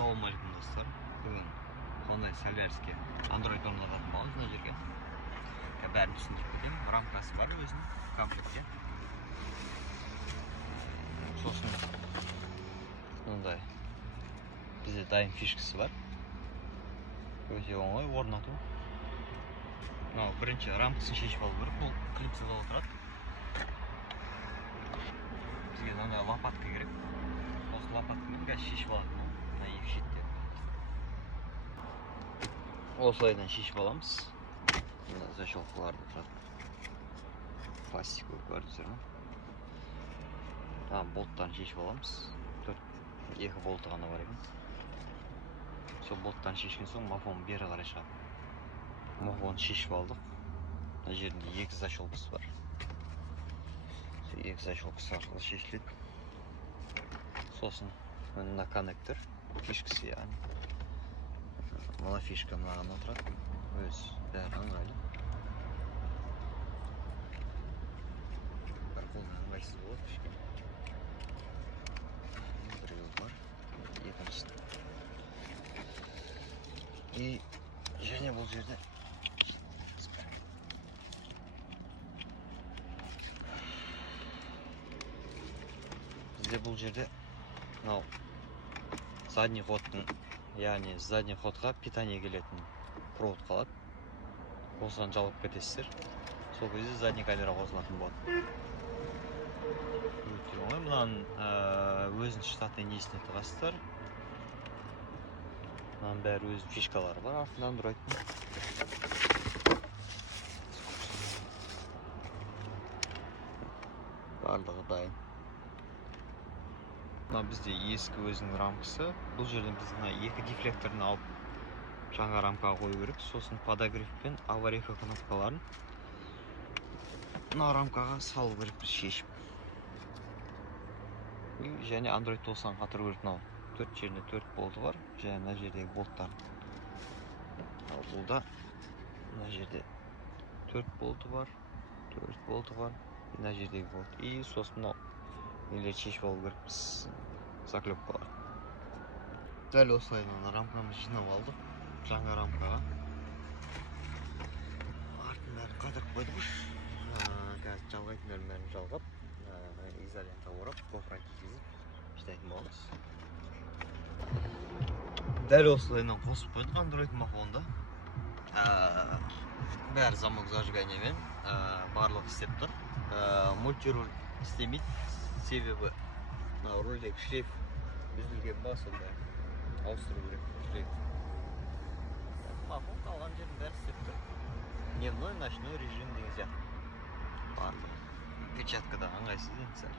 Ассалаумалейкум достар. Бүгін Hyundai Solaris'ке Android орнататын боламыз мына жерге. Бәрін түсіндіріп кетемін. Рамкасы бар өзінің комплектте. Сосын мындай бізде дайын фишкасы бар. Өте оңай орнату. Мынау бірінші рамкасын шешіп алу керек. Бұл клипсада отырады. Бізге мынандай лопатка керек. Осы лопаткамен қазір шешіп алады. Мына екі шеттен. Осылайдан шешіп аламыз. Мына защелкаларды тұрады. Пластиковый көрдіңіздер ме? Болттарын шешіп аламыз. Екі болты ғана бар екен. Сол болттарын шешкен соң мафон бері қарай шығады. Мафонды шешіп алдық. Мына жерінде екі защелкасы бар. Екі защелкасы арқылы шешіледі. Сосын мына коннектор фишкасы яғни. Мына фишка мынаған отырады. Өз бәрі ыңғайлы. Бір қолдан ыңғайсыз болады кішкене. Біреуі бар, екіншісі. И және бұл жерде бізде бұл жерде мынау задний ходтың, яғни задний ходқа питание келетін провод қалады. Осыған жалғап кетесіздер. Сол кезде задний камера қосылатын болады. Мынаның өзінің штатный несіне тығасыздар. Мынаның бәрі өз фишкалары бар артында Android'тың. Барлығы дайын. Мына бізде ескі өзінің рамкасы. Бұл жерден біз екі дефлекторын алып жаңа рамкаға қою керек. Сосын подогрев пен аварийка кнопкаларын мына рамкаға салу керек біз шешіп. Және Android 90 қатыру керек. Мынау төрт жерінде 4 болты бар. Және мына жердегі болттар. Бұлда мына жерде 4 болты бар. 4 болты бар. Мына жердегі болт. И сосын мынау нелерді шешіп алу керек біз заклепкалар. Дәл осылайдан рамкамызды жинап алдық. Жаңа рамкаға. Артын бәрін қатырып қойдық. Қазір жалғайтындарын бәрін жалғап, изолента орап, гофра кигізіп жинайтын боламыз. Дәл осылайдан қосып қойдық Android мафонды. Бәрі замок зажиганиемен барлығы істеп тұр. Мультируль істемейді, себебі рульдегі шлейф үзілген ба, сонда ауыстыру керек шлейф. Мафон қалған жердің бәрі істеп тұр. Дневной, ночной режим деген сияқты. Барлығы печаткада ыңғайсыз енді сәл.